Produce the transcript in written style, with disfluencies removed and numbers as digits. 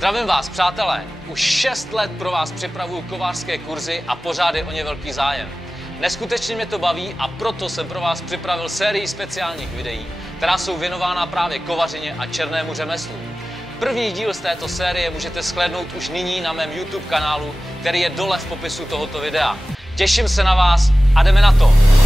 Zdravím vás, přátelé! Už 6 let pro vás připravuju kovářské kurzy a pořád je o ně velký zájem. Neskutečně mě to baví a proto jsem pro vás připravil sérii speciálních videí, která jsou věnována právě kovařině a černému řemeslu. První díl z této série můžete shlédnout už nyní na mém YouTube kanálu, který je dole v popisu tohoto videa. Těším se na vás a jdeme na to!